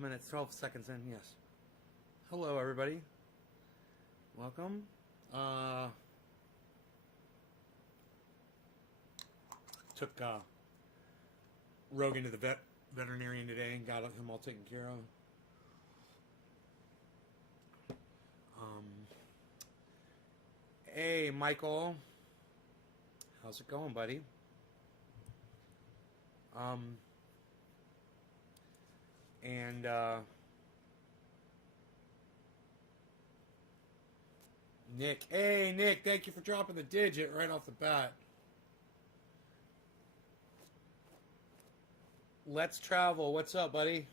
12 minutes, 12 seconds in, yes. Hello, everybody. Welcome. Took Rogan to the veterinarian today and got him all taken care of. Hey, Michael. How's it going, buddy? Nick. Hey, Nick, thank you for dropping the digit right off the bat. Let's travel. What's up, buddy?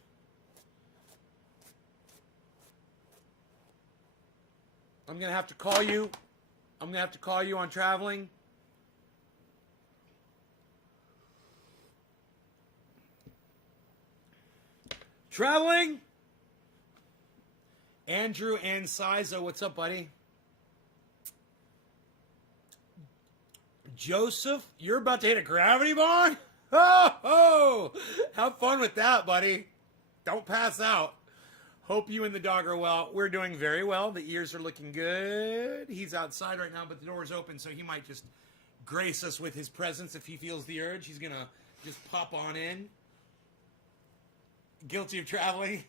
I'm going to have to call you. I'm going to have to call you on traveling. Traveling? Andrew and Siza, what's up, buddy? Joseph, you're about to hit a gravity bond? Oh, have fun with that, buddy. Don't pass out. Hope you and the dog are well. We're doing very well. The ears are looking good. He's outside right now, but the door is open, so he might just grace us with his presence if he feels the urge. He's going to just pop on in. Guilty of traveling.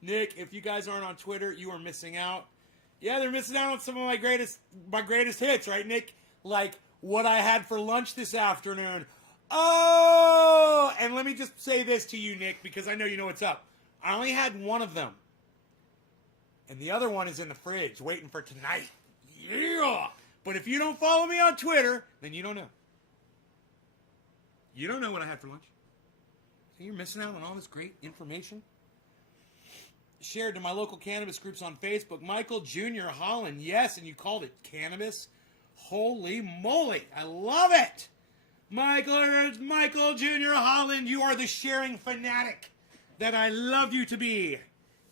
Nick, if you guys aren't on Twitter, you are missing out. Yeah, they're missing out on some of my greatest hits, right, Nick? Like what I had for lunch this afternoon. Oh, and let me just say this to you, Nick, because I know you know what's up. I only had one of them. And the other one is in the fridge, waiting for tonight. Yeah! But if you don't follow me on Twitter, then you don't know. You don't know what I had for lunch. So you're missing out on all this great information. Shared to my local cannabis groups on Facebook. Michael Jr. Holland. Yes, and you called it cannabis. Holy moly. I love it. Michael Jr. Holland, you are the sharing fanatic that I love you to be.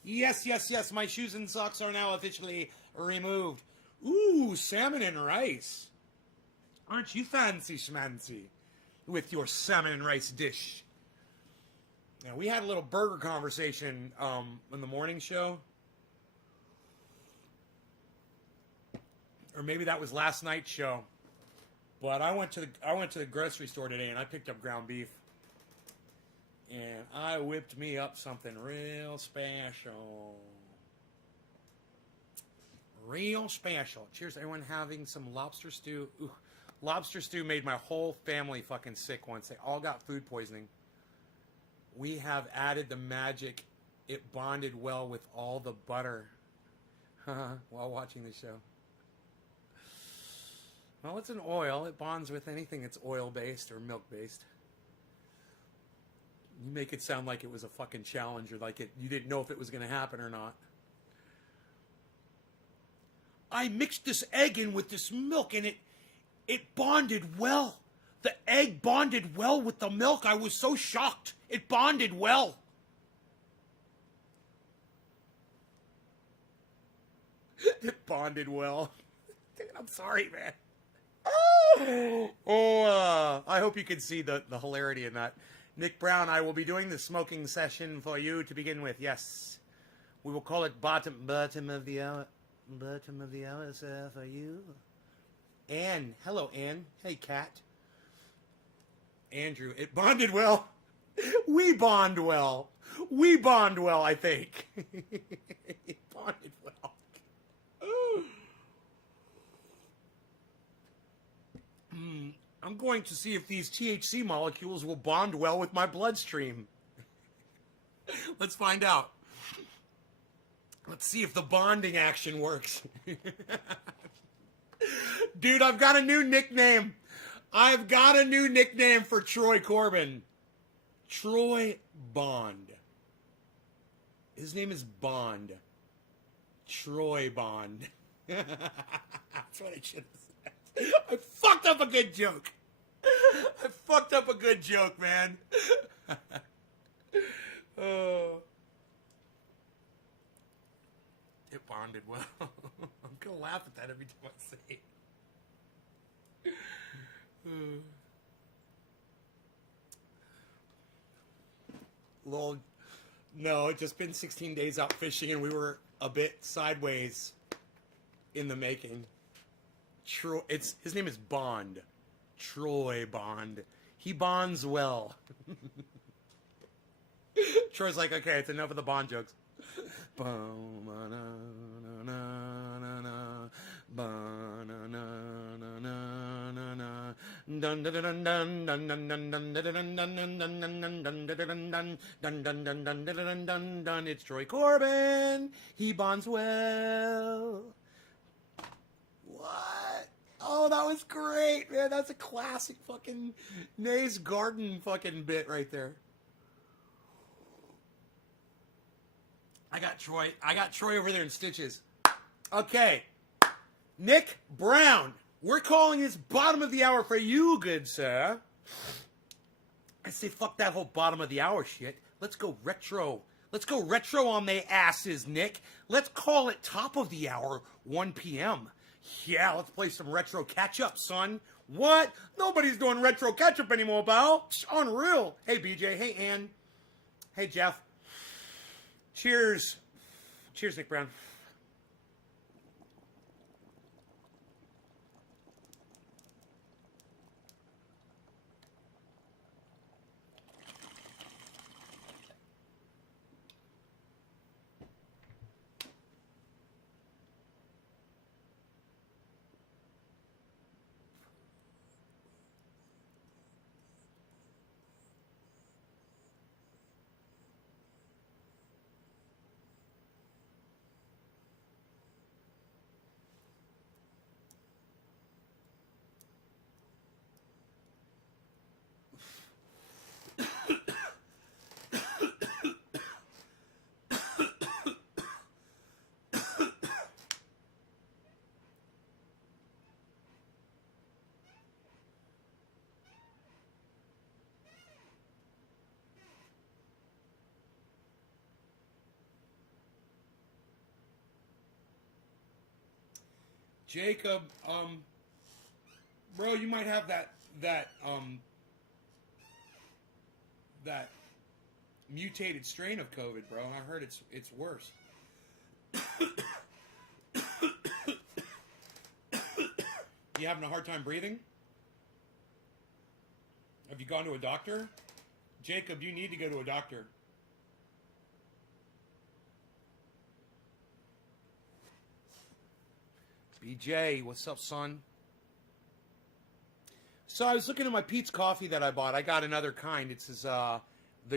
Yes, yes, yes. My shoes and socks are now officially removed. Ooh, salmon and rice. Aren't you fancy schmancy with your salmon and rice dish? Now, we had a little burger conversation in the morning show. Or maybe that was last night's show. But I went to the grocery store today and I picked up ground beef. And I whipped me up something real special. Real special. Cheers, everyone having some lobster stew. Ooh, lobster stew made my whole family fucking sick once. They all got food poisoning. We have added the magic. It bonded well with all the butter while watching the show. Well, it's an oil. It bonds with anything that's oil-based or milk-based. You make it sound like it was a fucking challenge or like you didn't know if it was going to happen or not. I mixed this egg in with this milk and it bonded well. The egg bonded well with the milk. I was so shocked. It bonded well. It bonded well. Dude, I'm sorry, man. I hope you can see the hilarity in that. Nick Brown, I will be doing the smoking session for you to begin with. Yes. We will call it bottom of the hour. Bottom of the hour, sir, for you. Anne. Hello, Anne. Hey, cat. Andrew, it bonded well. We bond well. We bond well, I think. It bonded well. I'm going to see if these THC molecules will bond well with my bloodstream. Let's find out. Let's see if the bonding action works. Dude, I've got a new nickname. I've got a new nickname for Troy Corbin. Troy Bond. His name is Bond. Troy Bond. That's what I should have said. I fucked up a good joke. I fucked up a good joke, man. Oh. It bonded well. I'm going to laugh at that every time I say it. No, it's just been 16 days out fishing, and we were a bit sideways in the making. Troy, his name is Bond. Troy Bond. He bonds well. Troy's like, okay, it's enough of the Bond jokes. It's Troy Corbin. He bonds well. What? Oh, that was great, man. That's a classic fucking Nay's Garden fucking bit right there. I got Troy over there in stitches. Okay. Nick Brown. We're calling this bottom of the hour for you, good sir. I say fuck that whole bottom of the hour shit. Let's go retro. Let's go retro on their asses, Nick. Let's call it top of the hour, 1 p.m. Yeah, let's play some retro catch-up, son. What? Nobody's doing retro catch-up anymore, pal. Unreal. Hey, BJ. Hey, Ann. Hey, Jeff. Cheers. Cheers, Nick Brown. Jacob, bro, you might have that mutated strain of COVID, bro. I heard it's worse. You having a hard time breathing? Have you gone to a doctor? Jacob, you need to go to a doctor. BJ, what's up, son? So I was looking at my Pete's coffee that I bought. I got another kind. It's the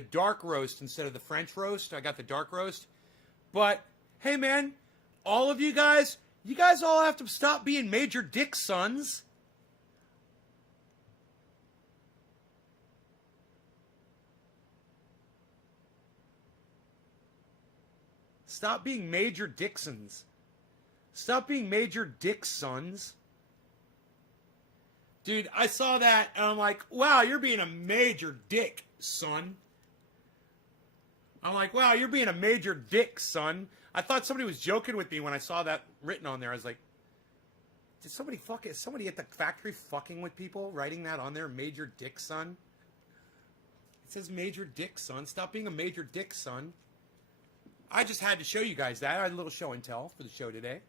dark roast instead of the French roast. I got the dark roast. But, hey, man, all of you guys all have to stop being major dick sons. Stop being major Dixons. Stop being major dick sons. Dude, I saw that and I'm like, wow, you're being a major dick, son. I'm like, wow, you're being a major dick, son. I thought somebody was joking with me when I saw that written on there. I was like, is somebody at the factory fucking with people writing that on there? Major dick, son? It says major dick, son. Stop being a major dick, son. I just had to show you guys that. I had a little show and tell for the show today.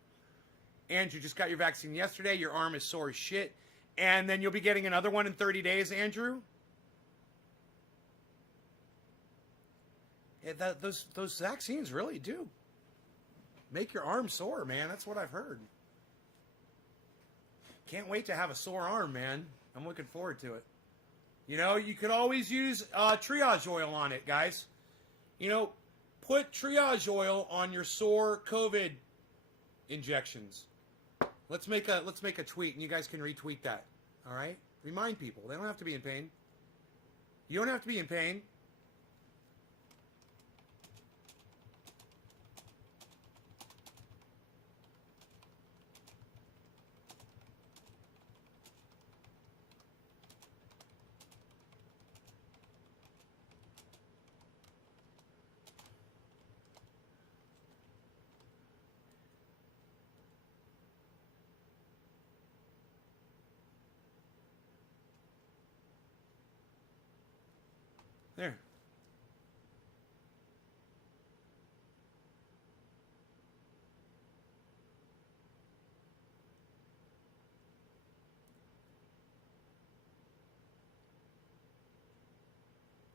Andrew just got your vaccine yesterday. Your arm is sore as shit. And then you'll be getting another one in 30 days, Andrew. Yeah, those vaccines really do make your arm sore, man. That's what I've heard. Can't wait to have a sore arm, man. I'm looking forward to it. You know, you could always use triage oil on it, guys. You know, put triage oil on your sore COVID injections. Let's make a tweet, and you guys can retweet that. All right? Remind people. They don't have to be in pain. You don't have to be in pain. There.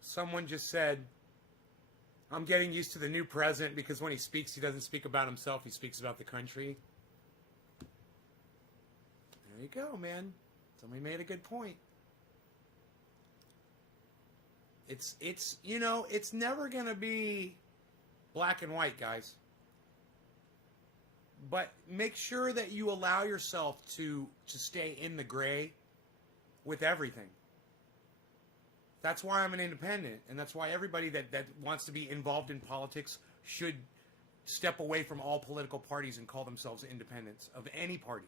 Someone just said, I'm getting used to the new president because when he speaks, he doesn't speak about himself, he speaks about the country. There you go, man. Somebody made a good point. It's you know, it's never going to be black and white, guys. But make sure that you allow yourself to stay in the gray with everything. That's why I'm an independent, and that's why everybody that wants to be involved in politics should step away from all political parties and call themselves independents of any party.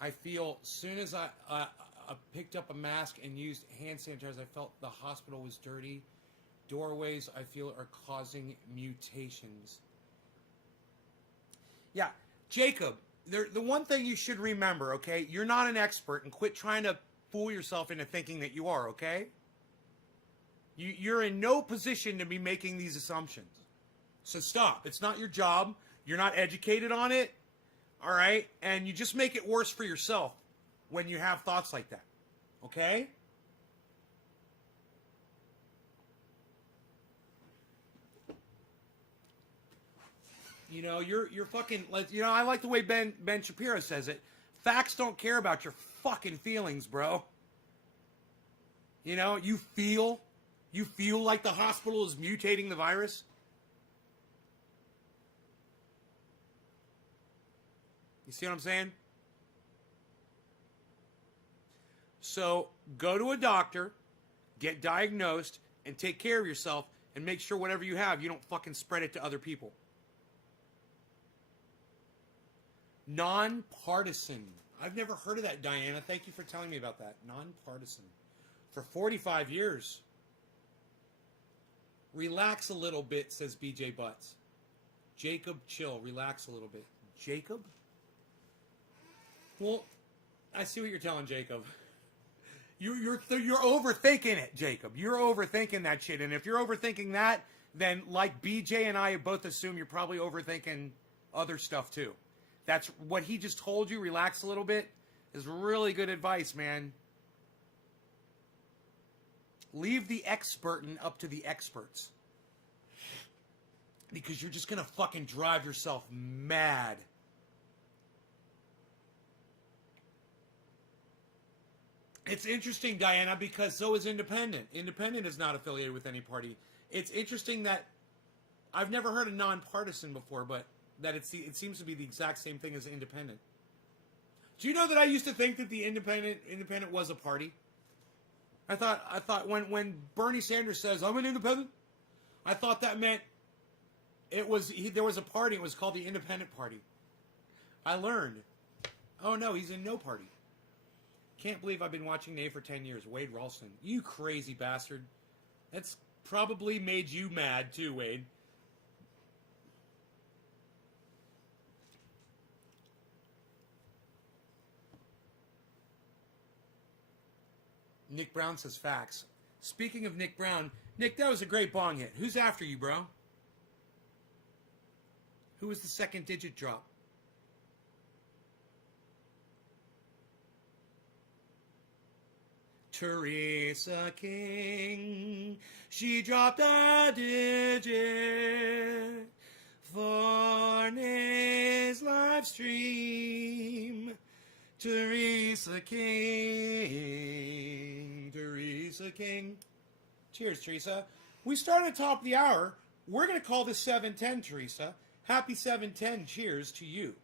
I feel as soon as I picked up a mask and used hand sanitizer, I felt the hospital was dirty. Doorways, I feel, are causing mutations. Yeah, Jacob, the one thing you should remember, okay, you're not an expert, and quit trying to fool yourself into thinking that you are, okay? You're in no position to be making these assumptions. So stop. It's not your job. You're not educated on it, all right? And you just make it worse for yourself when you have thoughts like that, okay? You know, you're fucking, like, you know, I like the way Ben Shapiro says it. Facts don't care about your fucking feelings, bro. You know, you feel like the hospital is mutating the virus. You see what I'm saying? So go to a doctor, get diagnosed, and take care of yourself, and make sure whatever you have, you don't fucking spread it to other people. Nonpartisan. I've never heard of that, Diana. Thank you for telling me about that. Nonpartisan. For 45 years. Relax a little bit, says BJ Butts. Jacob, chill. Relax a little bit. Jacob? Well, I see what you're telling Jacob. You're overthinking it, Jacob. You're overthinking that shit. And if you're overthinking that, then like BJ and I both assume you're probably overthinking other stuff too. That's what he just told you, relax a little bit, is really good advice, man. Leave the expertin up to the experts. Because you're just going to fucking drive yourself mad. It's interesting, Diana, because so is Independent. Independent is not affiliated with any party. It's interesting that I've never heard of nonpartisan before, but that it seems to be the exact same thing as independent. Do you know that I used to think that the independent was a party? I thought when Bernie Sanders says I'm an independent, I thought that meant there was a party. It was called the Independent Party. I learned. Oh no, he's in no party. Can't believe I've been watching Nate for 10 years. Wade Ralston, you crazy bastard. That's probably made you mad too, Wade. Nick Brown says facts. Speaking of Nick Brown, Nick, that was a great bong hit. Who's after you, bro? Who was the second digit drop? Teresa King. She dropped a digit for Nay's live stream. Teresa King. Teresa King. Cheers, Teresa. We started at top of the hour. We're going to call this 7:10, Teresa. Happy 7:10. Cheers to you.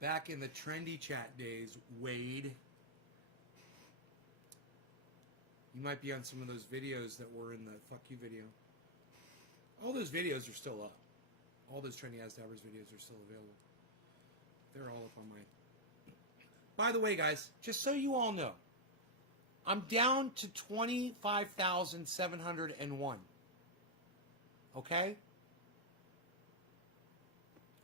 Back in the trendy chat days, Wade. You might be on some of those videos that were in the fuck you video. All those videos are still up. All those trendy ass dabbers videos are still available. They're all up on my... By the way, guys, just so you all know, I'm down to 25,701. Okay?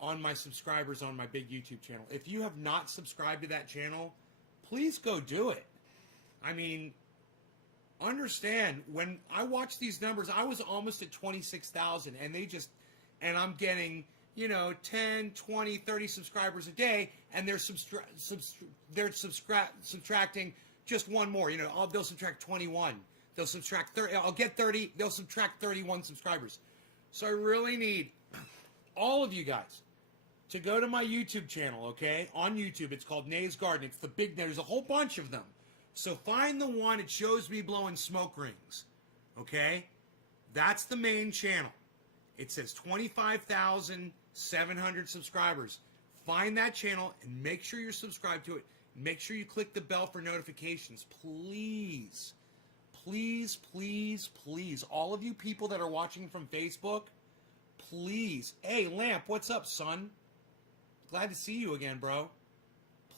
On my subscribers on my big YouTube channel. If you have not subscribed to that channel, please go do it. I mean, understand, when I watch these numbers, I was almost at 26,000, and and I'm getting, 10, 20, 30 subscribers a day, and they're subtracting just one more. They'll subtract 21. They'll subtract 30. I'll get 30. They'll subtract 31 subscribers. So I really need all of you guys to go to my YouTube channel, okay? On YouTube, it's called Nay's Garden. It's the big, there's a whole bunch of them. So find the one, it shows me blowing smoke rings, okay? That's the main channel. It says 25,700 subscribers. Find that channel and make sure you're subscribed to it. Make sure you click the bell for notifications. Please, please, please, please. All of you people that are watching from Facebook, please. Hey, Lamp, what's up, son? Glad to see you again, bro.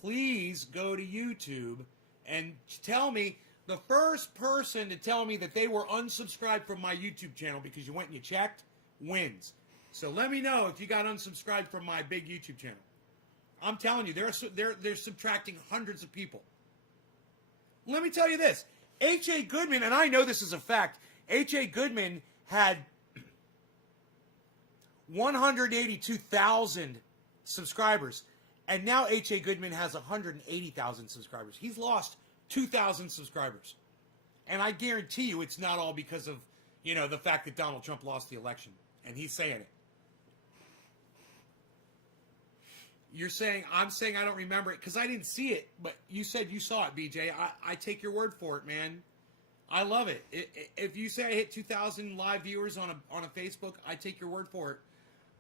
Please go to YouTube and tell me, the first person to tell me that they were unsubscribed from my YouTube channel because you went and you checked, wins. So let me know if you got unsubscribed from my big YouTube channel. I'm telling you, they're subtracting hundreds of people. Let me tell you this. H.A. Goodman, and I know this is a fact, H.A. Goodman had 182,000 subscribers, and now H.A. Goodman has 180,000 subscribers. He's lost 2,000 subscribers. And I guarantee you it's not all because of, the fact that Donald Trump lost the election. And he's saying it. I'm saying I don't remember it because I didn't see it, but you said you saw it, BJ. I take your word for it, man. I love it. If you say I hit 2,000 live viewers on a Facebook, I take your word for it.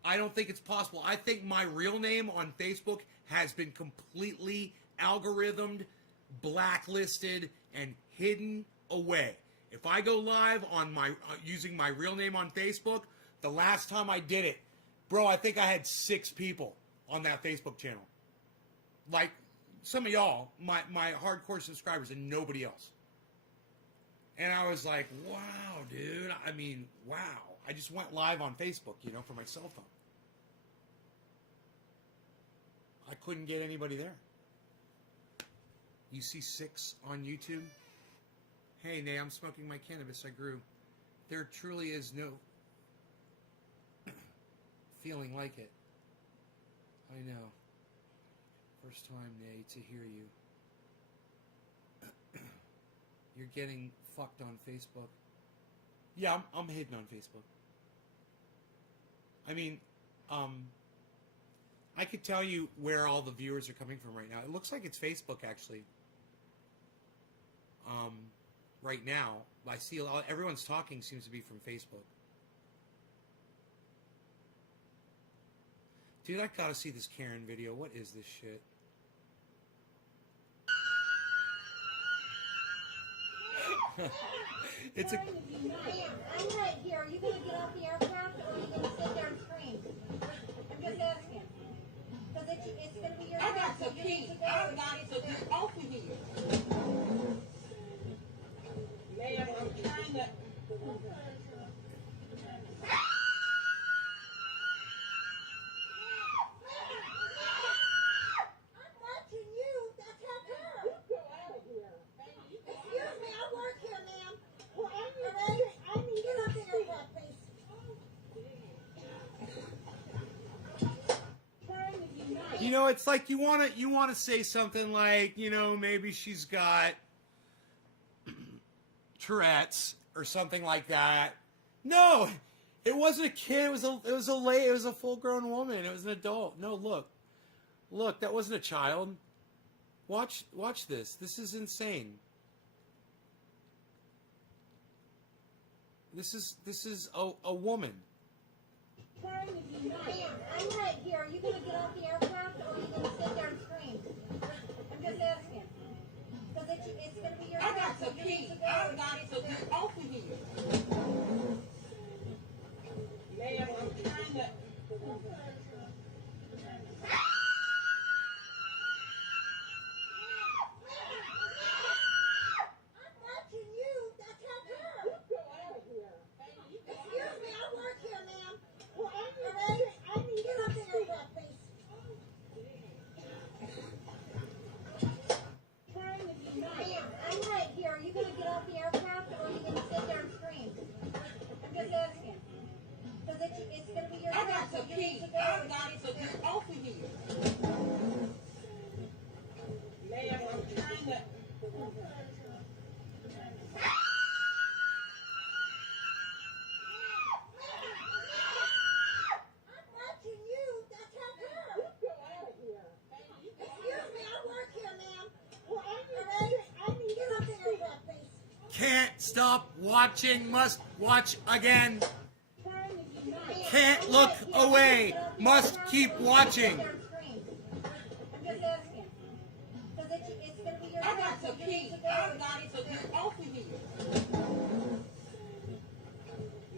I don't think it's possible. I think my real name on Facebook has been completely algorithmed, blacklisted, and hidden away. If I go live on using my real name on Facebook, the last time I did it, bro, I think I had 6 people on that Facebook channel. Like some of y'all, my hardcore subscribers, and nobody else. And I was like, wow, dude. I mean, wow. I just went live on Facebook, for my cell phone. I couldn't get anybody there. You see 6 on YouTube? Hey, Nay, I'm smoking my cannabis I grew. There truly is no feeling like it. I know. First time, Nay, to hear you. You're getting fucked on Facebook. Yeah, I'm hidden on Facebook. I mean, I could tell you where all the viewers are coming from right now. It looks like it's Facebook, actually. Right now, I see everyone's talking seems to be from Facebook. Dude, I gotta see this Karen video. What is this shit? It's a... I'm right here. Are you going to get off the aircraft, or are you going to sit there and scream? I'm just asking. Because it's going to be your I got house, so some you need keys. to go. I got to get off of here. Man, I'm trying to... I'm watching you. That's how come. Go out of here. Excuse me, I work here, ma'am. Well, I need get off the aircraft, please. Trying to unite. It's like you want to say something like, maybe she's got Tourette's or something like that. No, it wasn't a kid. It was a full-grown woman. It was an adult. No, look, that wasn't a child. Watch this. This is insane. This is a woman. Trying to unite. Ma'am, I'm right here. Are you going to get off the aircraft, or are you going to sit there and it's gonna be your I got house. the You need key. to go. I got it, so get off of here. Ma'am, I'm trying to. I'm watching you. That's not her. Go out of here. Excuse me, I work here, ma'am. Well, All right? I need to get up the aircraft, please. Trying to be nice. Ma'am, I'm right here. Are you gonna get off the aircraft or are you gonna sit there and scream? I'm just asking. Because it's gonna be your I got house. the So you need key. to go. I got it, so get off of here. Ma'am, I'm trying to. I'm watching you. That's not her. Go out of here. Excuse me, I work here, ma'am. Well, All right? I need to get off the aircraft, please. Can't stop watching, must watch again. Trying to be nice. Can't look away, must keep watching. I'm just asking. Because it's gonna be your I house. got So the you need key. to go. I got it, so get off of here.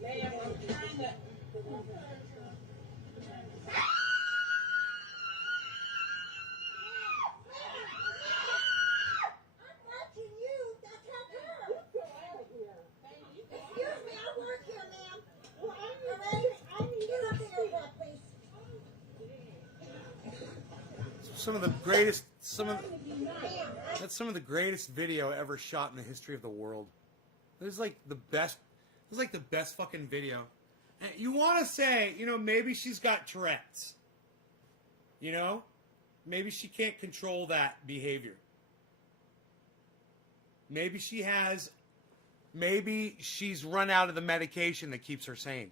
Ma'am, I'm trying to. I'm watching you. That's not her. Go out of here. Excuse me, I work here, ma'am. All right? I need to get off the aircraft, please. Some of the greatest, Ma'am, that's some of the greatest video ever shot in the history of the world. There's like the best, it's like the best fucking video. And you want to say, you know, maybe she's got Tourette's. You know? Maybe she can't control that behavior. Maybe she has, maybe she's run out of the medication that keeps her sane.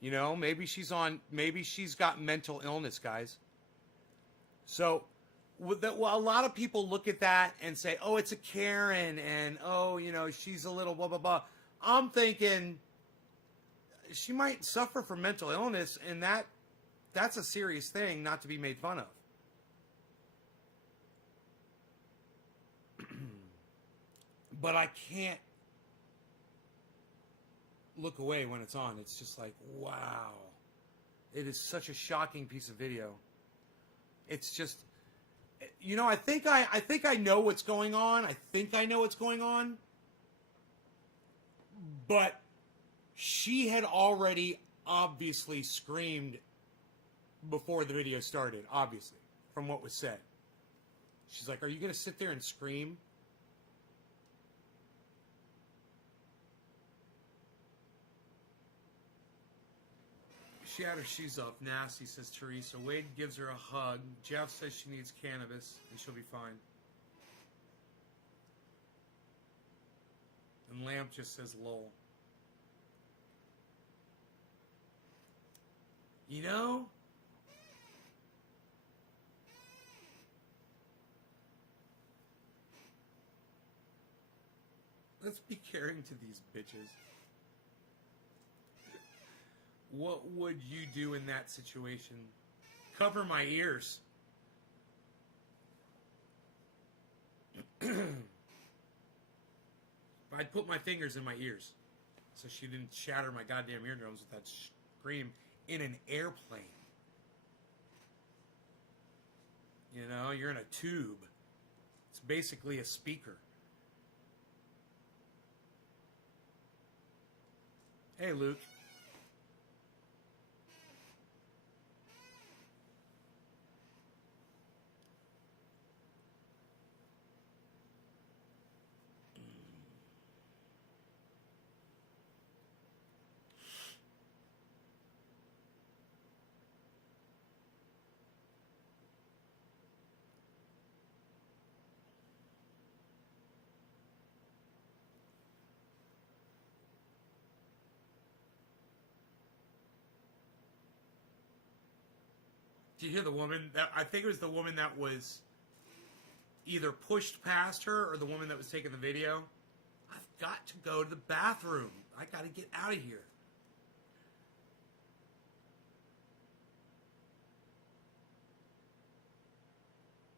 You know, maybe she's got mental illness, guys. So, a lot of people look at that and say, oh, it's a Karen, and oh, you know, she's a little blah, blah, blah. I'm thinking she might suffer from mental illness, and that's a serious thing not to be made fun of. But I can't look away when it's on. It's just like, wow. It is such a shocking piece of video. It's just, you know, I think I know what's going on. I think I know what's going on. But she had already obviously screamed before the video started, obviously, from what was said. She's like, are you going to sit there and scream? She had her shoes off. Nasty, says Teresa. Wade gives her a hug. Jeff says she needs cannabis, and she'll be fine. And Lamp just says lol. You know, let's be caring to these bitches. What would you do in that situation? Cover my ears. I'd put my fingers in my ears so she didn't shatter my goddamn eardrums with that scream in an airplane. You know, you're in a tube. It's basically a speaker. Hey, Luke. Did you hear the woman? I think it was the woman that was either pushed past her or the woman that was taking the video. I've got to go to the bathroom. I got to get out of here.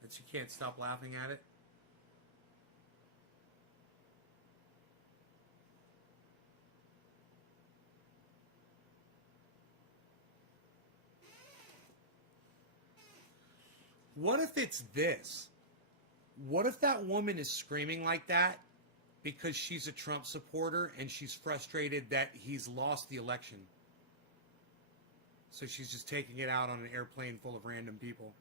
But she can't stop laughing at it. What if it's this? What if that woman is screaming like that because she's a Trump supporter and she's frustrated that he's lost the election? So she's just taking it out on an airplane full of random people.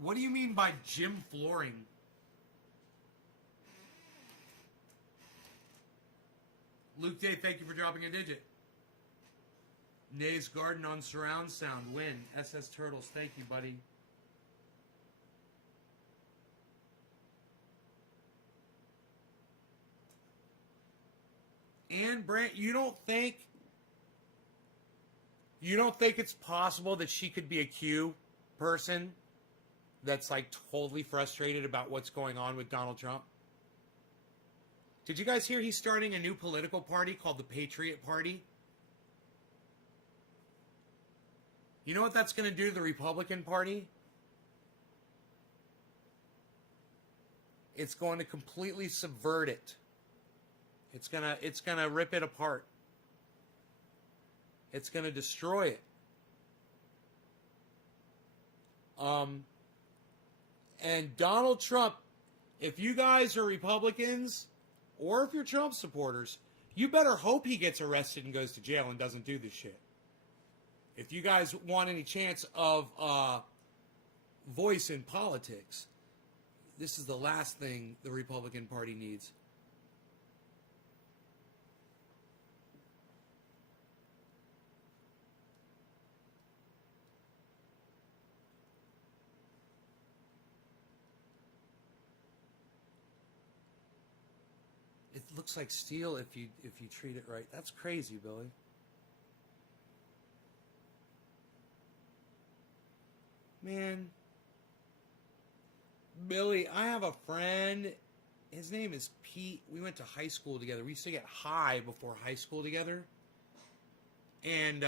What do you mean by gym flooring? Luke Day, thank you for dropping a digit. Nay's Garden on surround sound. Win. SS Turtles, thank you, buddy. And Brant, you don't think it's possible that she could be a Q person that's like totally frustrated about what's going on with Donald Trump? Did you guys hear he's starting a new political party called the Patriot Party? You know what that's going to do to the Republican Party? It's going to completely subvert it. It's gonna rip it apart. It's gonna destroy it. And Donald Trump, if you guys are Republicans, or if you're Trump supporters, you better hope he gets arrested and goes to jail and doesn't do this shit. If you guys want any chance of voice in politics, this is the last thing the Republican Party needs. It looks like steel if you treat it right. That's crazy, Billy. Man. Billy, I have a friend. His name is Pete. We went to high school together. We used to get high before high school together. And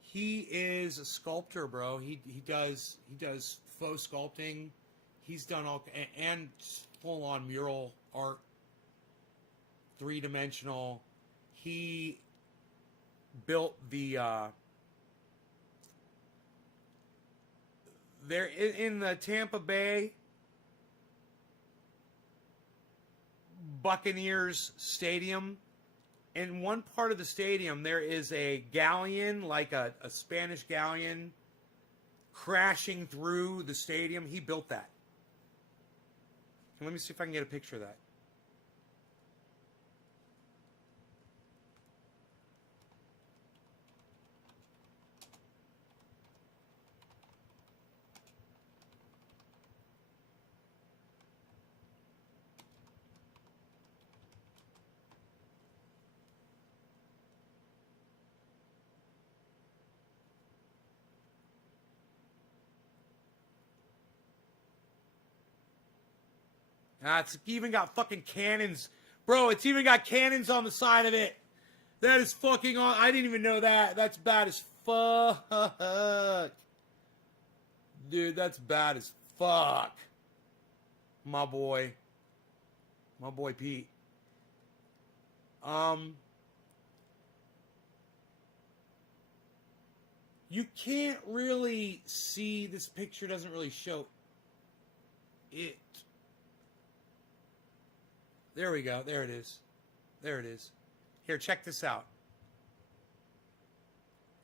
he is a sculptor, bro. He does faux sculpting. He's done all and full on mural art, 3-dimensional. He built the there in the Tampa Bay Buccaneers stadium. In one part of the stadium, there is a galleon, like a Spanish galleon, crashing through the stadium. He built that. Let me see if I can get a picture of that. It's even got fucking cannons. Bro, it's even got cannons on the side of it. That is fucking on. I didn't even know that. That's bad as fuck. Dude, that's bad as fuck. My boy. My boy Pete. You can't really see, this picture doesn't really show it. There we go. There it is. There it is. Here, check this out.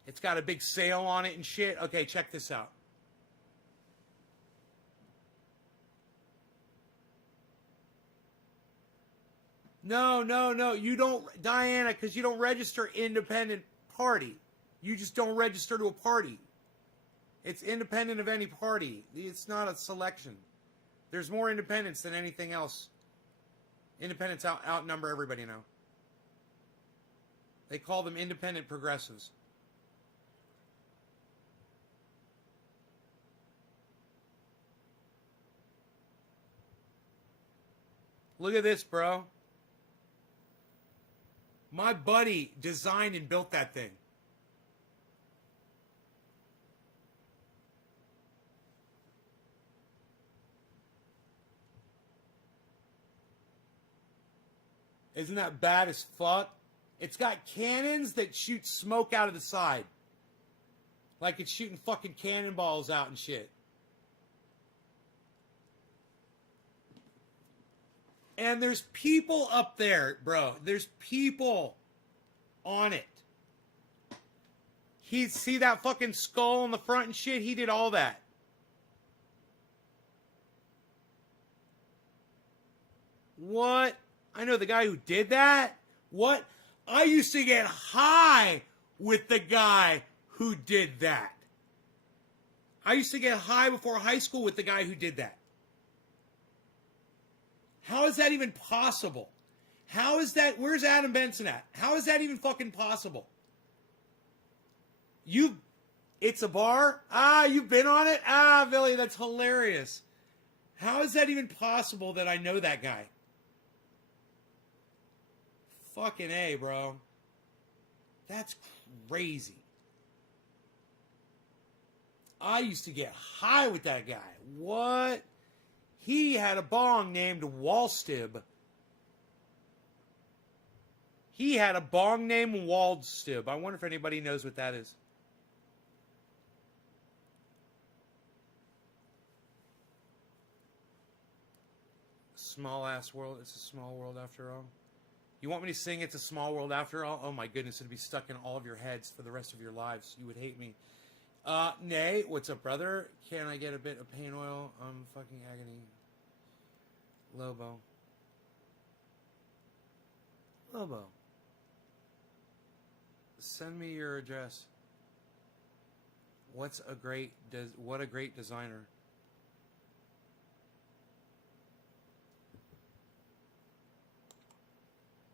It's got a big sail on it and shit. Okay, check this out. No. You don't, Diana, because you don't register independent party. You just don't register to a party. It's independent of any party. It's not a selection. There's more independents than anything else. Independents outnumber everybody now. They call them independent progressives. Look at this, bro. My buddy designed and built that thing. Isn't that bad as fuck? It's got cannons that shoot smoke out of the side. Like it's shooting fucking cannonballs out and shit. And there's people up there, bro. There's people on it. See that fucking skull on the front and shit? He did all that. What? I know the guy who did that? What? I used to get high with the guy who did that. I used to get high before high school with the guy who did that. How is that even possible? How is that? Where's Adam Benson at? How is that even fucking possible? It's a bar? You've been on it? Billy, that's hilarious. How is that even possible that I know that guy? Fucking A, bro. That's crazy. I used to get high with that guy. What? He had a bong named Wallstib. He had a bong named Waldstib. I wonder if anybody knows what that is. Small ass world. It's a small world after all. You want me to sing It's a Small World After All? Oh my goodness, it'd be stuck in all of your heads for the rest of your lives. You would hate me. Nay, what's up, brother? Can I get a bit of pain oil? Fucking agony. Lobo. Send me your address. What a great designer.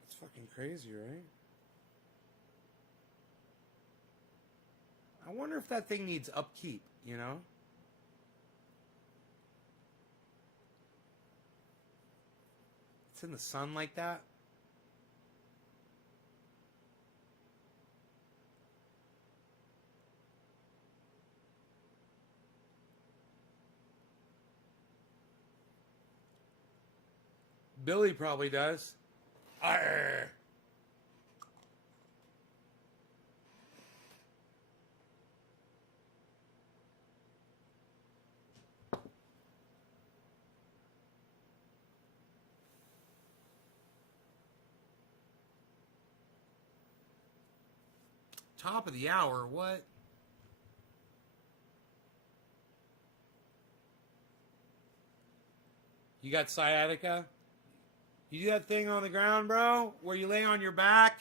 It's fucking crazy, right? I wonder if that thing needs upkeep, you know? It's in the sun like that. Billy probably does. Arr. Top of the hour, what? You got sciatica? You do that thing on the ground, bro, where you lay on your back?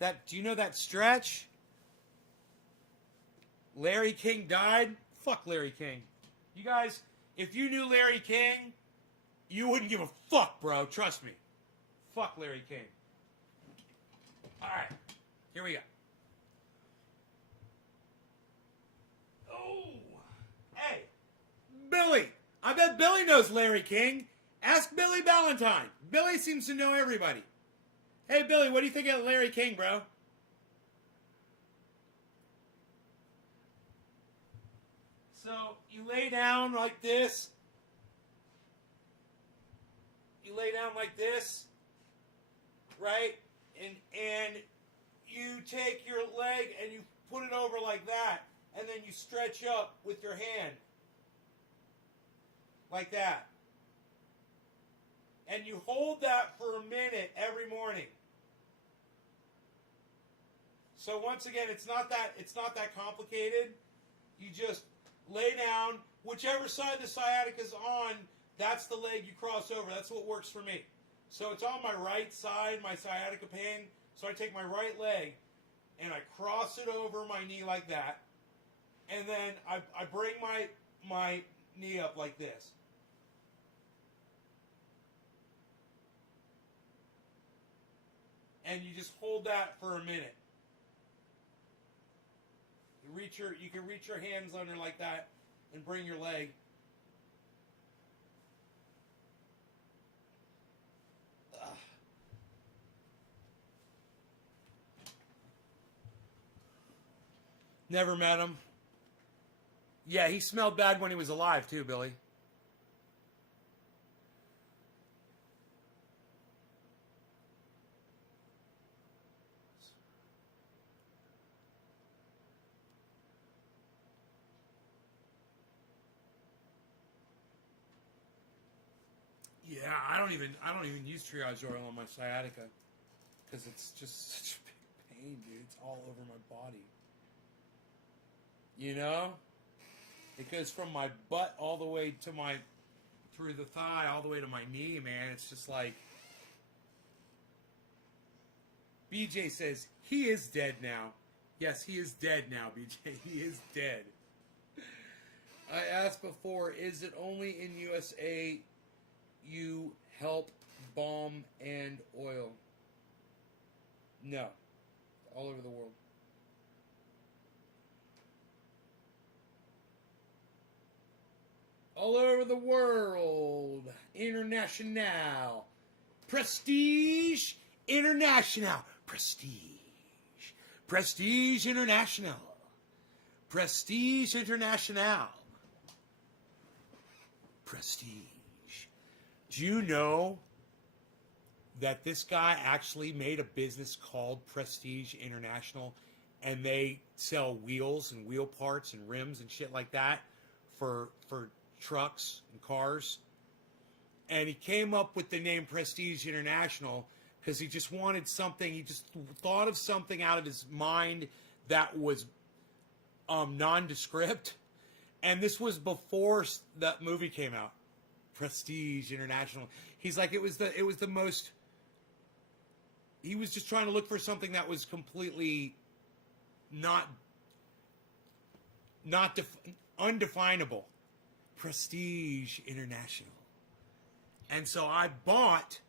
Do you know that stretch? Larry King died? Fuck Larry King. You guys, if you knew Larry King, you wouldn't give a fuck, bro. Trust me. Fuck Larry King. All right. Here we go. Oh. Hey. Billy. I bet Billy knows Larry King. Ask Billy Ballantyne. Billy seems to know everybody. Hey, Billy, what do you think of Larry King, bro? So, you lay down like this. You lay down like this. Right? And you take your leg and you put it over like that. And then you stretch up with your hand. Like that. And you hold that for a minute every morning. So once again, it's not that complicated. You just lay down, whichever side the sciatica is on, that's the leg you cross over. That's what works for me. So it's on my right side, my sciatica pain. So I take my right leg and I cross it over my knee like that. And then I bring my knee up like this. And you just hold that for a minute. You can reach your hands under like that and bring your leg. Ugh. Never met him. Yeah, he smelled bad when he was alive too, Billy. I don't even use triage oil on my sciatica because it's just such a big pain, dude. It's all over my body. You know? It goes from my butt all the way to through the thigh, all the way to my knee, man. It's just like... BJ says, he is dead now. Yes, he is dead now, BJ. He is dead. I asked before, is it only in USA you help balm and oil? No. All over the world. All over the world. International. Prestige International. Prestige. Prestige International. Prestige International. Prestige. Do you know that this guy actually made a business called Prestige International, and they sell wheels and wheel parts and rims and shit like that for trucks and cars? And he came up with the name Prestige International because he just wanted something. He just thought of something out of his mind that was nondescript. And this was before that movie came out, Prestige International. He's like, it was the most. He was just trying to look for something that was completely undefinable. Prestige International. And so I bought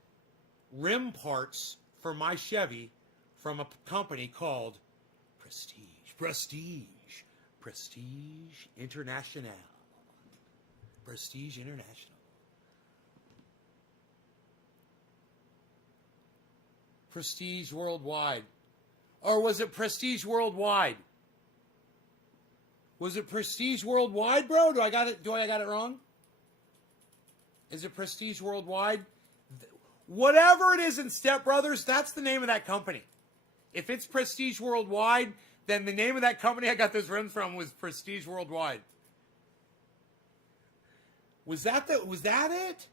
rim parts for my Chevy from a company called Prestige. Prestige International. Prestige International. Prestige Worldwide. Or was it Prestige Worldwide? Was it Prestige Worldwide, bro? Do I got it wrong? Is it Prestige Worldwide? Whatever it is in Step Brothers, that's the name of that company. If it's Prestige Worldwide, then the name of that company I got those rims from was Prestige Worldwide. Was that it?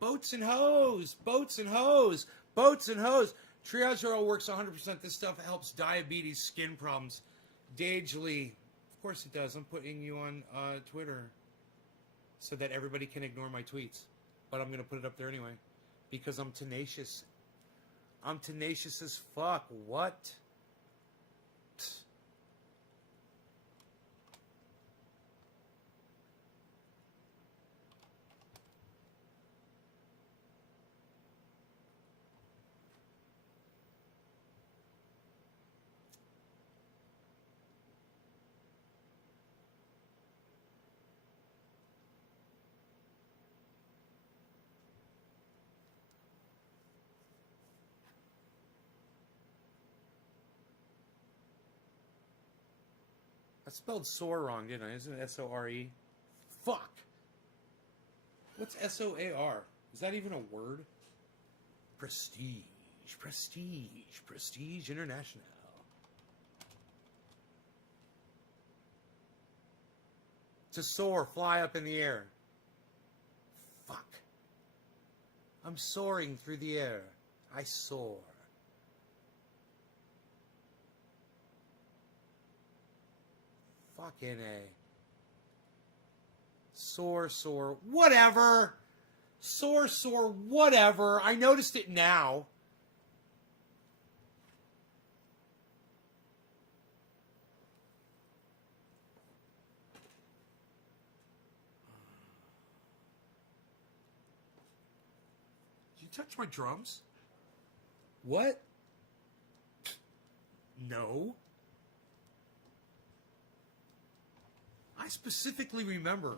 Boats and hose. Boats and hose. Boats and hose. Triage oil works 100%. This stuff helps diabetes, skin problems. Dagely. Of course it does. I'm putting you on Twitter so that everybody can ignore my tweets. But I'm going to put it up there anyway. Because I'm tenacious. I'm tenacious as fuck. What? I spelled sore wrong, didn't I? Isn't it S-O-R-E? Fuck. What's S-O-A-R? Is that even a word? Prestige. Prestige. Prestige International. To soar, fly up in the air. Fuck. I'm soaring through the air. I soar. Fucking A. Soar, whatever. Soar, whatever. I noticed it now. Did you touch my drums? What? No. I specifically remember.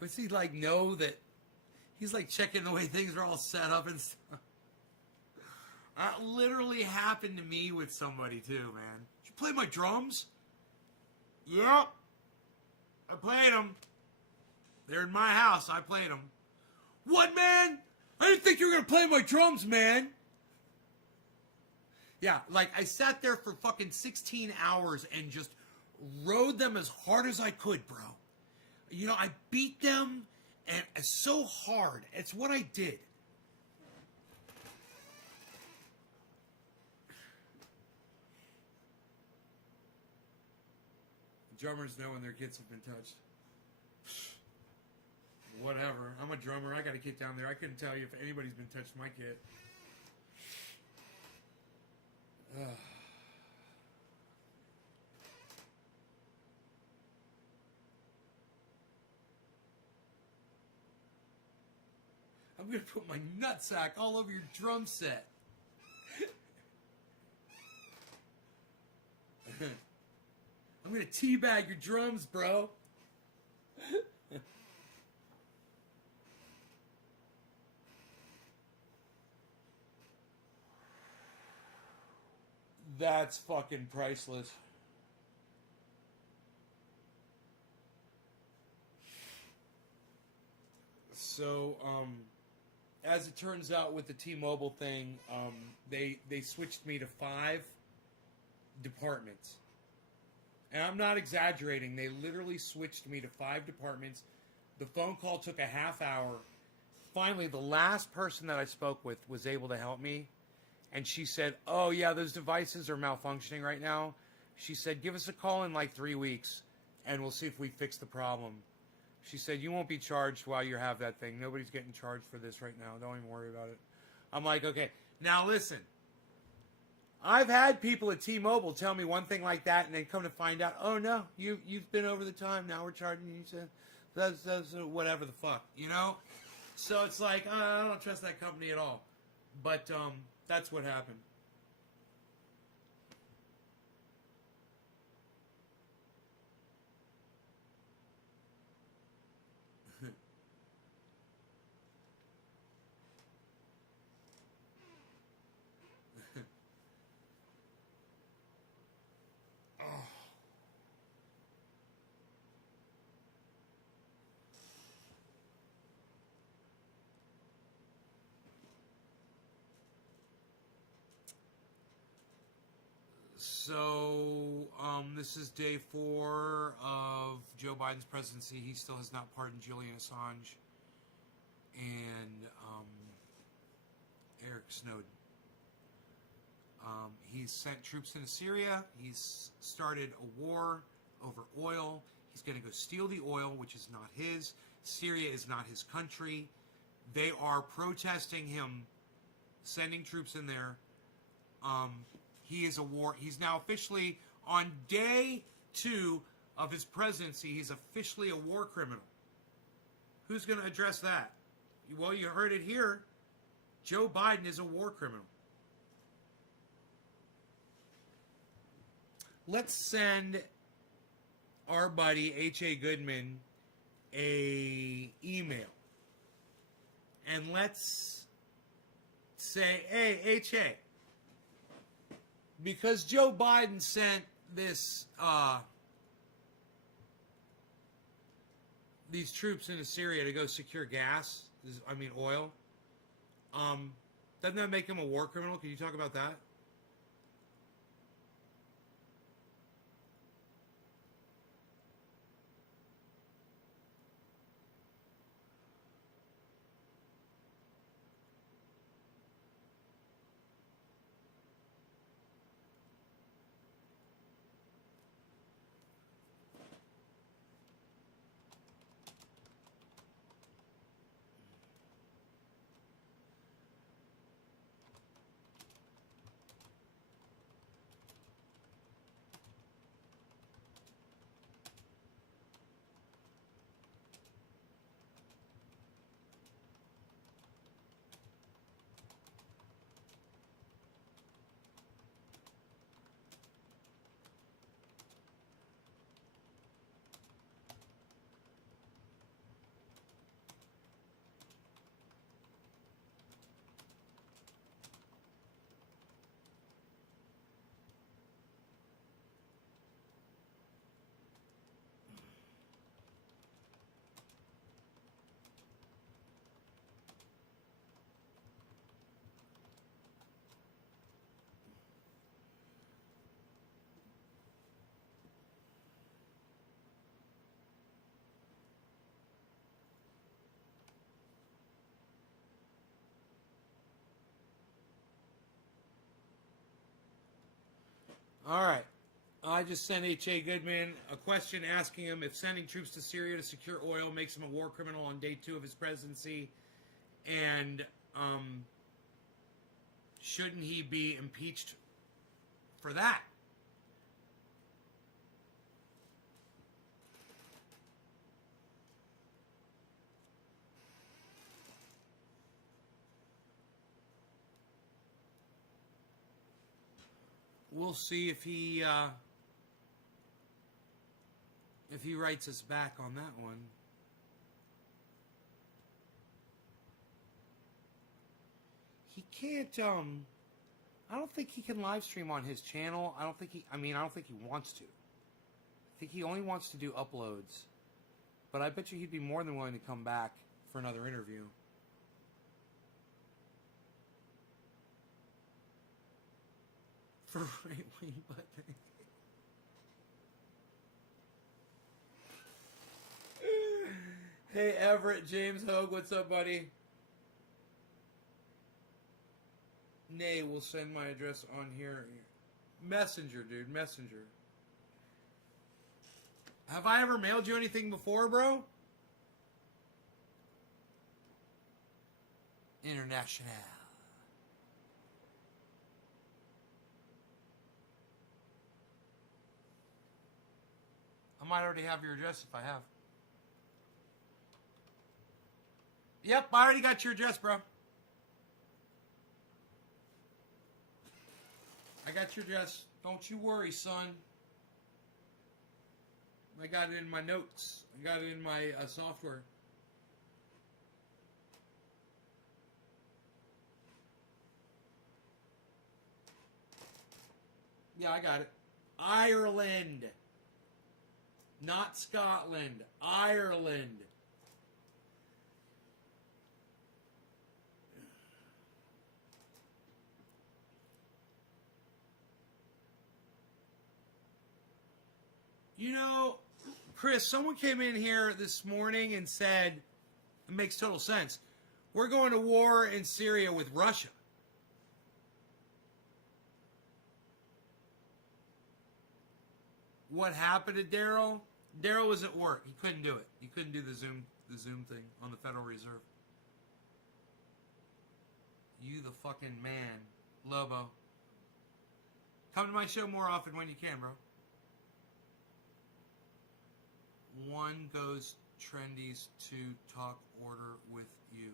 Was he like know that he's like checking the way things are all set up and stuff? That literally happened to me with somebody too, man. Did you play my drums? Yep. I played them. They're in my house. I played them. What, man? I didn't think you were going to play my drums, man. Yeah, like I sat there for fucking 16 hours and just rode them as hard as I could, bro. You know, I beat them and so hard. It's what I did. Drummers know when their kids have been touched. Whatever. I'm a drummer. I got a kid down there. I couldn't tell you if anybody's been touched my kid. I'm going to put my nutsack all over your drum set. I'm going to teabag your drums, bro. That's fucking priceless. So, as it turns out with the T-Mobile thing, they switched me to 5 departments. And I'm not exaggerating. They literally switched me to 5 departments. The phone call took a half hour. Finally, the last person that I spoke with was able to help me. And she said, oh, yeah, those devices are malfunctioning right now. She said, give us a call in like 3 weeks, and we'll see if we fix the problem. She said, you won't be charged while you have that thing. Nobody's getting charged for this right now. Don't even worry about it. I'm like, okay. Now, listen. I've had people at T-Mobile tell me one thing like that, and then come to find out, oh, no, you've been over the time. Now we're charging you. That's whatever the fuck, you know? So it's like, I don't trust that company at all. But that's what happened. So, this is day 4 of Joe Biden's presidency. He still has not pardoned Julian Assange and Eric Snowden. He's sent troops into Syria. He's started a war over oil. He's going to go steal the oil, which is not his. Syria is not his country. They are protesting him sending troops in there. He is a war. He's now officially on day 2 of his presidency. He's officially a war criminal. Who's going to address that? Well, you heard it here. Joe Biden is a war criminal. Let's send our buddy H.A. Goodman a email. And let's say, hey, H.A., because Joe Biden sent this these troops into Syria to go secure gas, oil, doesn't that make him a war criminal? Can you talk about that? All right. I just sent H.A. Goodman a question asking him if sending troops to Syria to secure oil makes him a war criminal on day 2 of his presidency, and shouldn't he be impeached for that? We'll see if he writes us back on that one. He can't. I don't think he can live stream on his channel. I don't think he wants to. I think he only wants to do uploads. But I bet you he'd be more than willing to come back for another interview. For right-wing button. Hey Everett, James Hogue, what's up, buddy? Nay, we'll send my address on here. Messenger, dude, messenger. Have I ever mailed you anything before, bro? International. I might already have your address if I have. Yep, I already got your address, bro. I got your address. Don't you worry, son. I got it in my notes. I got it in my software. Yeah, I got it. Ireland. Not Scotland. Ireland. You know, Chris, someone came in here this morning and said, it makes total sense, we're going to war in Syria with Russia. What happened to Daryl? Daryl was at work. He couldn't do it. He couldn't do the Zoom thing on the Federal Reserve. You the fucking man. Lobo. Come to my show more often when you can, bro. One goes trendies to talk order with you.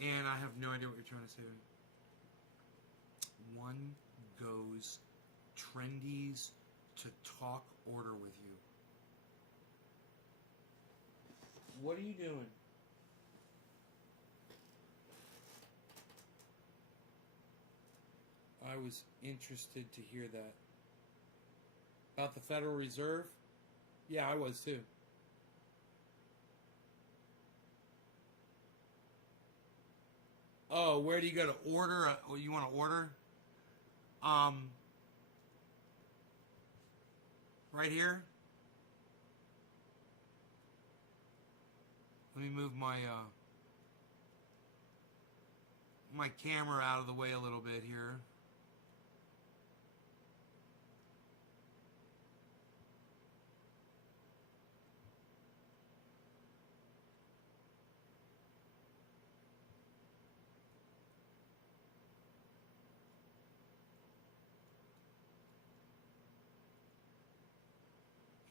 And I have no idea what you're trying to say. One goes trendies to talk order with you. What are you doing? I was interested to hear that. About the Federal Reserve? Yeah, I was too. Oh, where do you go to order? What you want to order? Right here. Let me move my my camera out of the way a little bit here.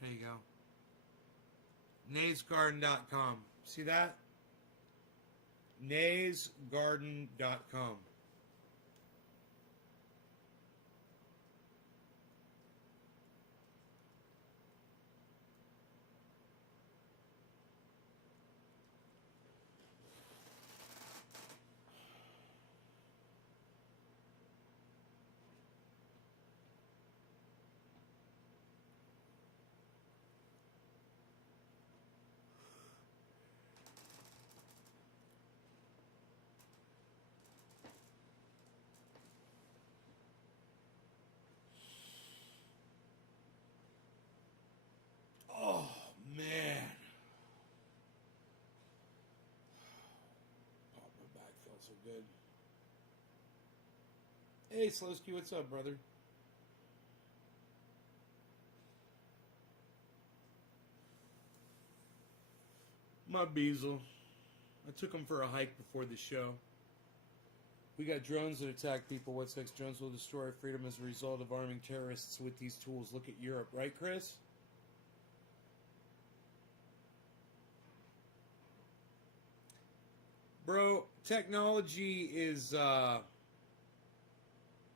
There you go. naysgarden.com. See that? naysgarden.com. So good. Hey, Slowski, what's up, brother? My Beazle. I took him for a hike before the show. We got drones that attack people. What's next? Drones will destroy freedom as a result of arming terrorists with these tools. Look at Europe, right, Chris? Bro, technology is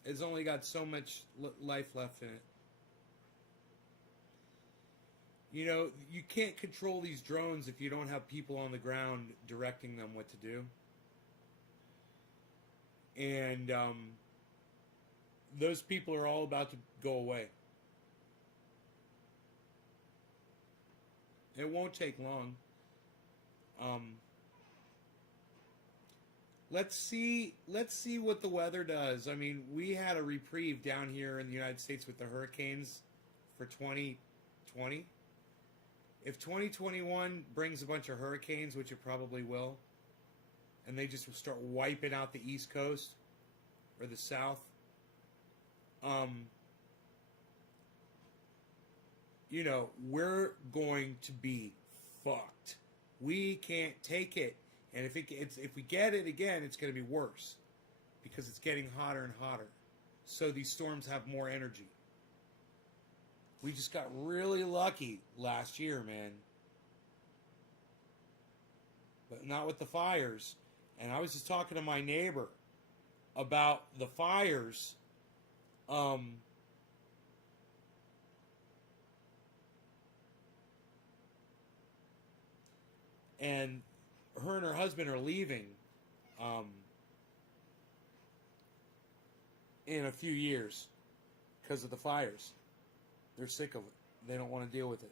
has only got so much life left in it. You know, you can't control these drones if you don't have people on the ground directing them what to do. And those people are all about to go away. It won't take long. Let's see what the weather does. I mean, we had a reprieve down here in the United States with the hurricanes for 2020. If 2021 brings a bunch of hurricanes, which it probably will, and they just start wiping out the East Coast or the South, you know, we're going to be fucked. We can't take it. And if we get it again, it's going to be worse because it's getting hotter and hotter. So these storms have more energy. We just got really lucky last year, man. But not with the fires. And I was just talking to my neighbor about the fires. And her and her husband are leaving in a few years because of the fires. They're sick of it. They don't want to deal with it.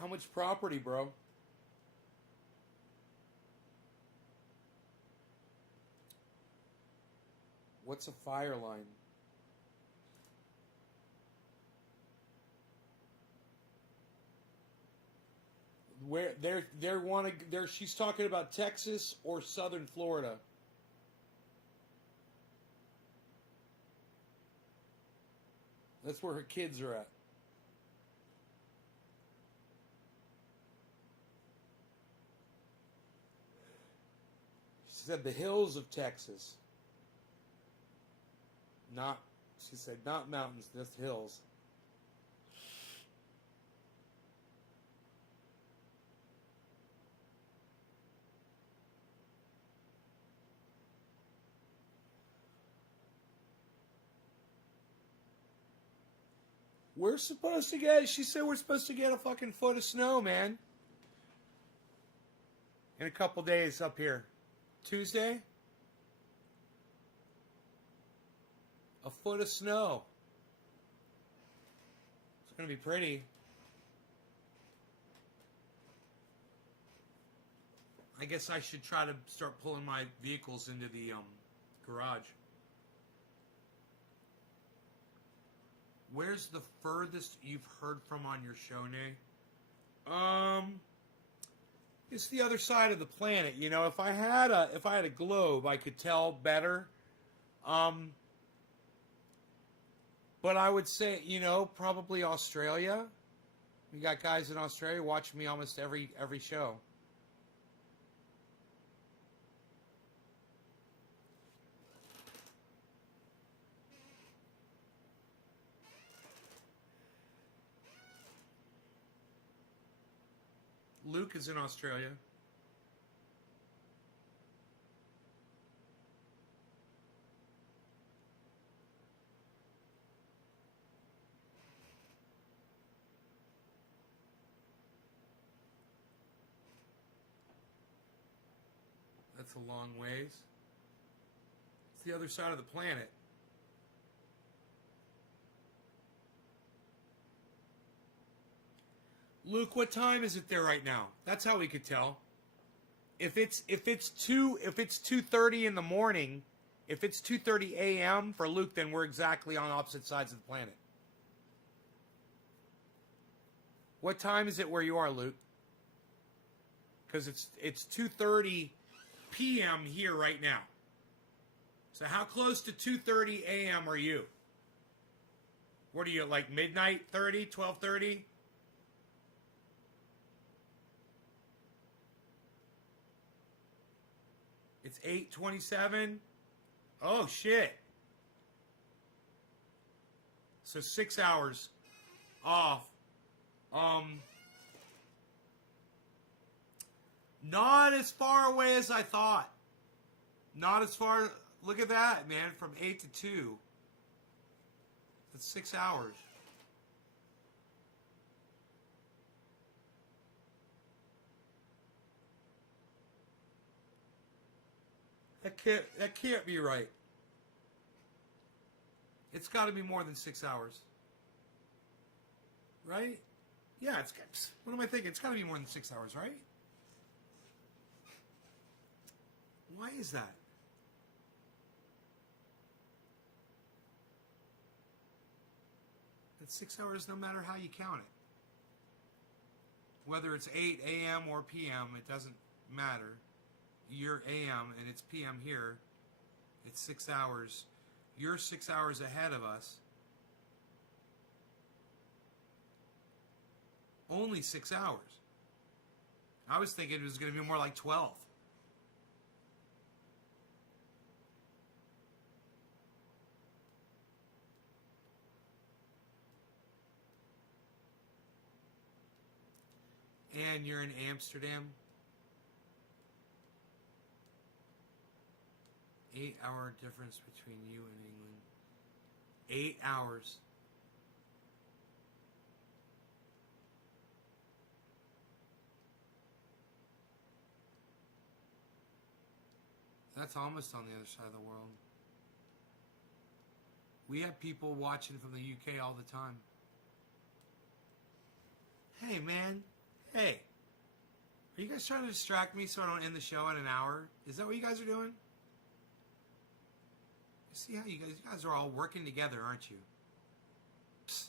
How much property, bro? What's a fire line? Where she's talking about Texas or southern Florida. That's where her kids are at. She said the hills of Texas. She said not mountains, just hills. She said we're supposed to get a fucking foot of snow, man. In a couple days up here. Tuesday? A foot of snow. It's going to be pretty. I guess I should try to start pulling my vehicles into the garage. Where's the furthest you've heard from on your show, Nay? It's the other side of the planet. You know, if I had a globe, I could tell better. But I would say, you know, probably Australia. We got guys in Australia watching me almost every show. Luke is in Australia. That's a long ways. It's the other side of the planet. Luke, what time is it there right now? That's how we could tell. If it's 2:30 in the morning, if it's 2:30 a.m. for Luke, then we're exactly on opposite sides of the planet. What time is it where you are, Luke? Because it's 2:30 p.m. here right now. So how close to 2:30 a.m. are you? What are you, like midnight 30, 12:30? It's 8:27. Oh shit. So 6 hours off. Not as far away as I thought. Not as far. Look at that, man. From 8 to 2. That's 6 hours. That can't be right. It's got to be more than 6 hours. Right? Yeah, what am I thinking? It's got to be more than 6 hours, right? Why is that? It's 6 hours no matter how you count it. Whether it's 8 a.m. or p.m., it doesn't matter. You're a.m. and it's p.m. here. It's 6 hours. You're 6 hours ahead of us. Only 6 hours. I was thinking it was going to be more like 12. And you're in Amsterdam. 8 hour difference between you and England. 8 hours. That's almost on the other side of the world. We have people watching from the UK all the time. Hey, man. Hey. Are you guys trying to distract me so I don't end the show in an hour? Is that what you guys are doing? See how you guys are all working together, aren't you? Psst.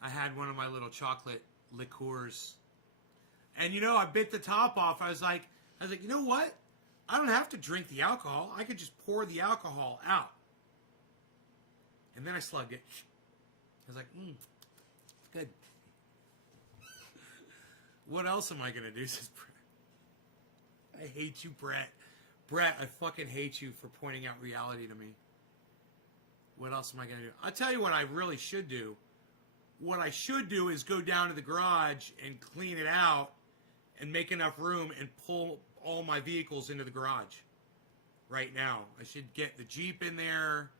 I had one of my little chocolate liqueurs, and I bit the top off. I was like, you know what? I don't have to drink the alcohol. I could just pour the alcohol out. And then I slugged it. I was like, it's good. What else am I going to do, says Brett. I hate you, Brett. Brett, I fucking hate you for pointing out reality to me. What else am I going to do? I'll tell you what I really should do. What I should do is go down to the garage and clean it out and make enough room and pull all my vehicles into the garage right now. I should get the Jeep in there.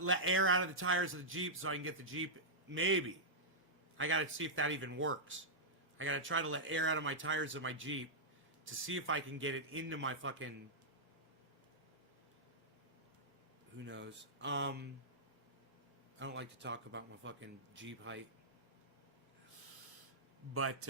Let air out of the tires of the Jeep so I can get the Jeep. Maybe. I got to see if that even works. I got to try to let air out of my tires of my Jeep to see if I can get it into my fucking... Who knows? I don't like to talk about my fucking Jeep height. But,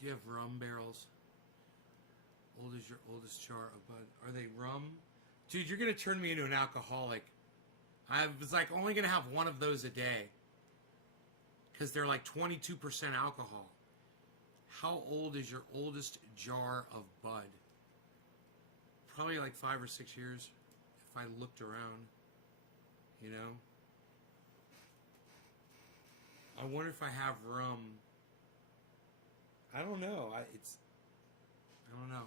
do you have rum barrels? Old as your oldest jar of bud. Are they rum? Dude, you're going to turn me into an alcoholic. I was like only going to have one of those a day. Because they're like 22% alcohol. How old is your oldest jar of Bud? Probably like 5 or 6 years, if I looked around, you know? I wonder if I have rum. I don't know. I don't know.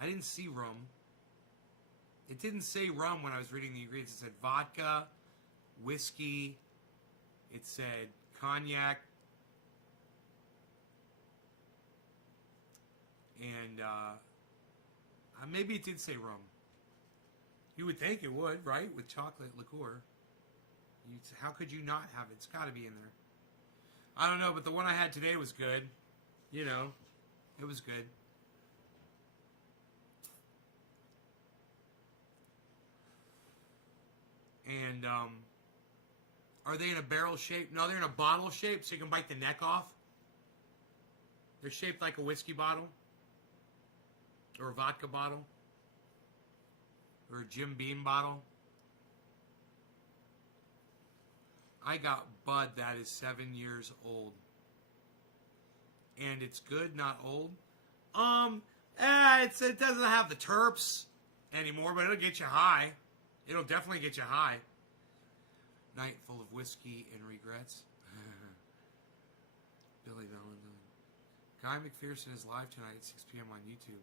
I didn't see rum. It didn't say rum when I was reading the ingredients. It said vodka, whiskey. It said cognac. And maybe it did say rum. You would think it would, right? With chocolate liqueur. How could you not have it? It's got to be in there. I don't know, but the one I had today was good. You know, it was good. And are they in a barrel shape? No, they're in a bottle shape, so you can bite the neck off. They're shaped like a whiskey bottle, or a vodka bottle, or a Jim Beam bottle. I got Bud that is 7 years old. And it's good, not old. It doesn't have the terps anymore, but it'll get you high. It'll definitely get you high. Night full of whiskey and regrets. Billy Valentine. Guy McPherson is live tonight at 6 p.m. on YouTube.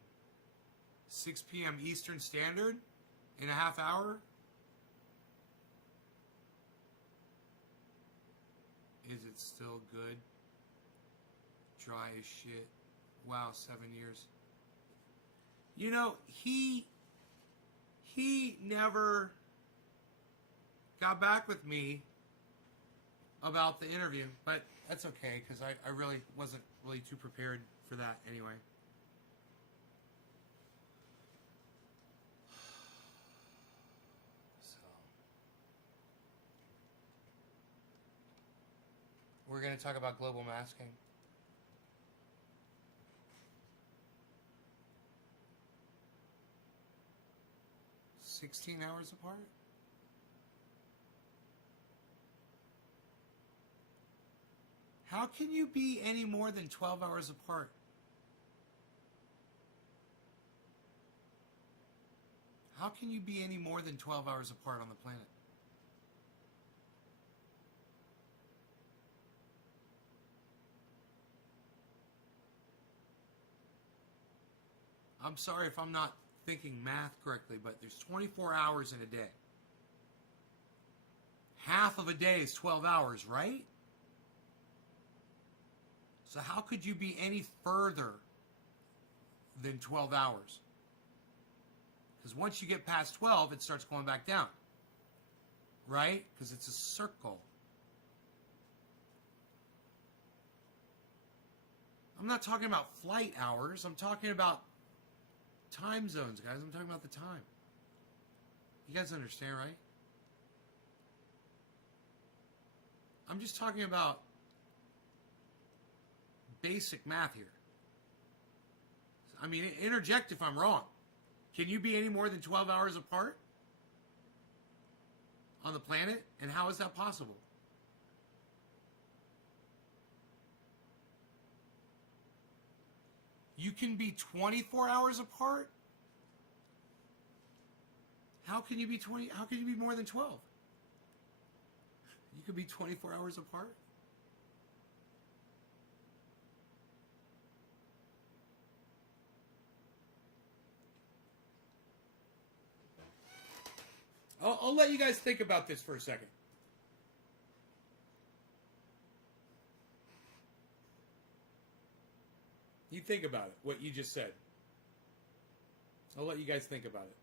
6 p.m. Eastern Standard? In a half hour? Is it still good? Dry as shit. Wow, 7 years. You know, he never got back with me about the interview, but that's okay, because I really wasn't really too prepared for that anyway. So, we're going to talk about global masking. $16 hours apart? How can you be any more than 12 hours apart? How can you be any more than 12 hours apart on the planet? I'm sorry if I'm not thinking math correctly, but there's 24 hours in a day. Half of a day is 12 hours, right? So how could you be any further than 12 hours? Because once you get past 12, it starts going back down. Right? Because it's a circle. I'm not talking about flight hours. I'm talking about time zones, guys. I'm talking about the time. You guys understand, right? I'm just talking about basic math here. I mean, interject if I'm wrong. Can you be any more than 12 hours apart on the planet? And how is that possible? You can be 24 hours apart? How can you be how can you be more than 12? You could be 24 hours apart? I'll let you guys think about this for a second. You think about it, what you just said. I'll let you guys think about it.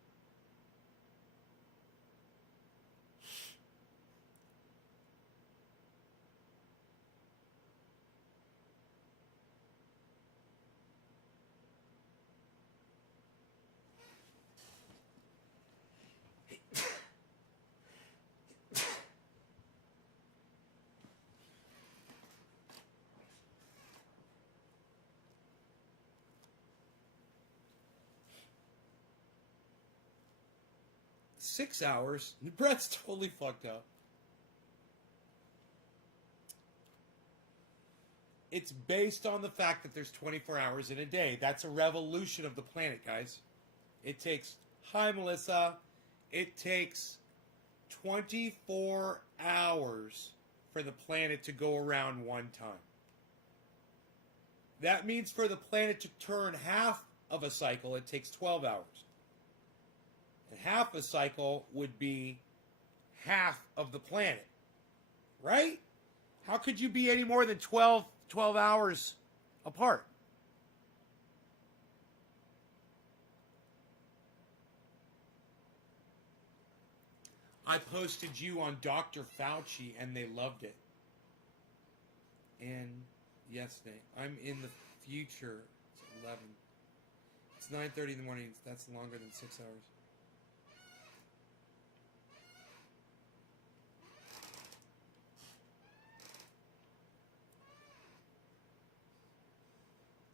$6 hours. Brett's totally fucked up. It's based on the fact that there's 24 hours in a day. That's a revolution of the planet, guys. It takes, hi Melissa, it takes 24 hours for the planet to go around one time. That means for the planet to turn half of a cycle, it takes 12 hours. And half a cycle would be half of the planet. Right? How could you be any more than 12 hours apart? I posted you on Dr. Fauci and they loved it. And yesterday, I'm in the future. It's 11. It's 9:30 in the morning. That's longer than 6 hours.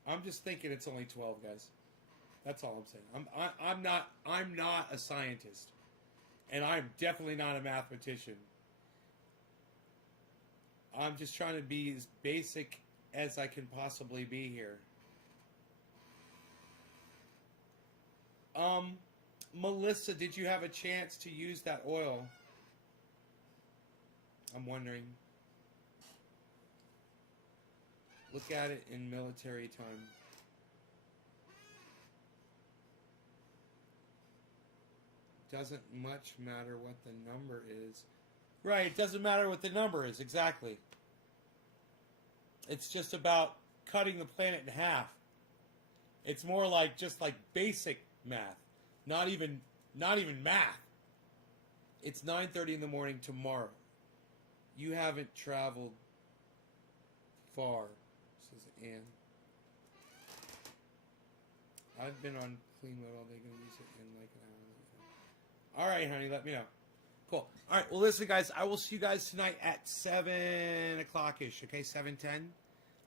I'm just thinking it's only 12, guys. That's all I'm saying. I'm not a scientist, and I'm definitely not a mathematician. I'm just trying to be as basic as I can possibly be here. Melissa, did you have a chance to use that oil? I'm wondering. Look at it in military time. Doesn't much matter what the number is. Right, it doesn't matter what the number is, exactly. It's just about cutting the planet in half. It's more like just like basic math. Not even math. It's 9:30 in the morning tomorrow. You haven't traveled far. And I've been on clean mode all day. Gonna use it in like an hour. All right, honey, let me know. Cool. All right, well, listen, guys, I will see you guys tonight at 7 o'clock ish. Okay, 7:10.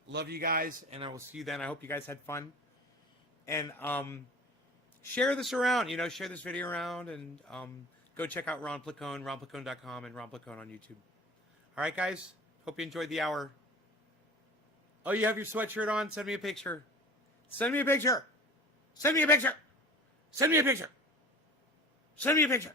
Love you guys, and I will see you then. I hope you guys had fun. And share this around. Share this video around, and go check out Ron Placone, ronplacone.com, and Ron Placone on YouTube. All right, guys. Hope you enjoyed the hour. Oh, you have your sweatshirt on? Send me a picture. Send me a picture. Send me a picture. Send me a picture. Send me a picture.